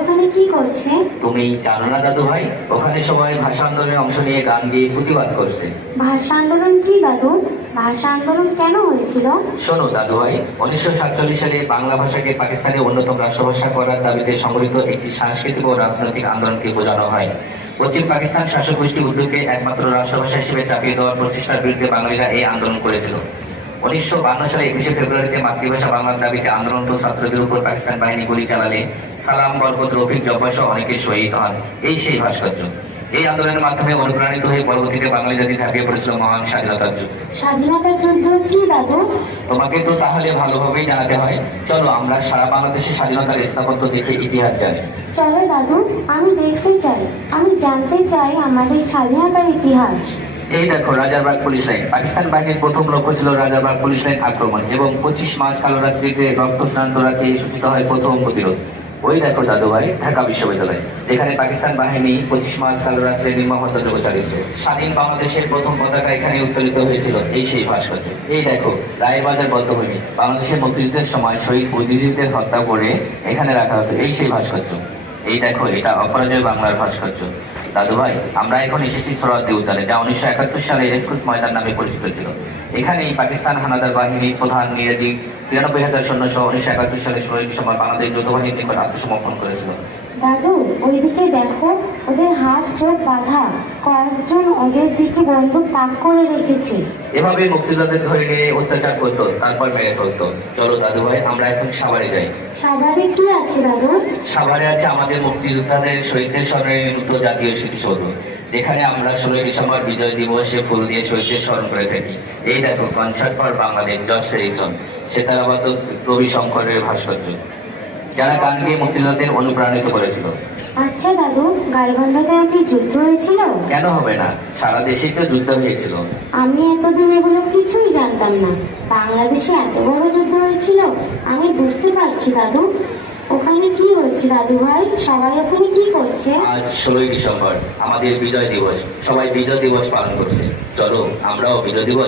ওখানে কি করছে? তুমি জানো না দাদু ভাই, ওখানে সবাই ভাষা আন্দোলনে অংশ নিয়ে গান গেয়ে প্রতিবাদ করছে। ভাষা আন্দোলন কি দাদু? ভাষা আন্দোলন কেন হয়েছিল? শোনো দাদু ভাই, 1947 সালে বাংলা ভাষাকে পাকিস্তানের অন্যতম রাষ্ট্রভাষা করার দাবিতে সংগঠিত একটি সাংস্কৃতিক ও রাজনৈতিক আন্দোলনকে বোঝানো হয়। পশ্চিম পাকিস্তান শাসক গোষ্ঠী উর্দুকে একমাত্র রাষ্ট্রভাষা হিসেবে চাপিয়ে দেওয়ার প্রচেষ্টার বিরুদ্ধে বাঙালিরা এই আন্দোলন করেছিল। 1952 সালে 21শে ফেব্রুয়ারিতে মাতৃভাষা বাংলার দাবিতে আন্দোলনরত ছাত্রদের উপর পাকিস্তান বাহিনী গুলি চালালে সালাম, বরকত, রফিক, জব্বার সহ অনেকে শহীদ হন। এই সেই ভাস্কর্য। এই আন্দোলনের মাধ্যমে অনুপ্রাণিত হয়ে পরবর্তীতে বাঙালি জাতি ঝাঁপিয়ে পড়েছিল মহান স্বাধীনতার যুদ্ধ। স্বাধীনতার যুদ্ধ কি দাদু? তোমাকে তো তাহলে ভালোভাবেই জানাতে হয়। চলো আমরা সারা বাংলাদেশের স্বাধীনতার স্থাপত্য দেখে ইতিহাস জানি। চলো দাদু, আমি দেখতে চাই, আমি জানতে চাই আমাদের স্বাধীনতার ইতিহাস। এই দেখো রাজারবাগ পুলিশ লাইন। পাকিস্তান বাহিনীর প্রথম লক্ষ্য ছিল রাজারবাগ পুলিশ লাইন আক্রমণ এবং 25 মার্চ কালো রাত্রিতে রক্ত স্নান করাকে সূচিত হয় প্রথম প্রতিরোধ। ওই দেখো দাদু ভাই, ঢাকা বিশ্ববিদ্যালয়, যেখানে পাকিস্তান বাহিনী 25 মার্চ কালো রাত্রে নির্মম হত্যাযজ্ঞ চালিয়েছিল। স্বাধীন বাংলাদেশের প্রথম পতাকা এখানে উত্তোলিত হয়েছিল। এই সেই ভাস্কর্য। এই দেখো রায়বাজার বদ্ধভূমি, বাংলাদেশের মুক্তিযুদ্ধের সময় শহীদ বুদ্ধিজীবীদের হত্যা করে এখানে রাখা হতো। এই সেই ভাস্কর্য। এই দেখো এটা অপরাজয় বাংলার ভাস্কর্য। দাদু ভাই, আমরা এখন এসেছি সোহরাওয়ার্দী উদ্যানে, যা 1971 সালে রেসকোর্স ময়দান নামে পরিচিত ছিল। এখানেই পাকিস্তান হানাদার বাহিনীর প্রধান নিয়াজি 93,000 সৈন্য সহ 1971 সালে 16 ডিসেম্বর বাংলাদেশ যৌথ বাহিনীর নিকট আত্মসমর্পণ করেছিল। দাদু, ওইদিকে দেখো, ওদের হাত চোখ বাঁধা, কয়েকজন ওদের দিকে বন্দুক তাক করে রেখেছে। এভাবে মুক্তিযোদ্ধাদের ধরে নিয়ে অত্যাচার করতো, তারপর মেরে ফেলতো। চলো দাদু ভাই, আমরা এখন সাভারে যাই। সাভারে কি আছে দাদু? সাভারে আছে আমাদের মুক্তিযোদ্ধাদের শহীদদের স্মরণে নির্মিত জাতীয় স্মৃতিসৌধ, যেখানে আমরা 16 ডিসেম্বর বিজয় দিবসে ফুল দিয়ে শহীদদের স্মরণ করে থাকি। এই দেখো কনসার্ট ফর বাংলাদেশ, জজ সেরিসন, সেতারাবাদ, রবি শঙ্করের ভাস্কর্য, যারা গান গিয়ে মুক্তিযোদ্ধাদের অনুপ্রাণিত করেছিল। আচ্ছা দাদু, গাইবান্ধাতে কি যুদ্ধ হয়েছিল? কেন হবে না, সারা দেশেই তো যুদ্ধ হয়েছিল। আমি এতদিন এগুলো কিছুই জানতাম না। বাংলাদেশে এত বড় যুদ্ধ হয়েছিল, আমি বুঝতে পারছি দাদু। ওখানে কি হচ্ছে দাদু ভাই? সবাই ওখানে কি করছে? আজ 16 ডিসেম্বর আমাদের বিজয় দিবস, সবাই বিজয় দিবস পালন করছে। চলো আমরাও বিজয় দিবস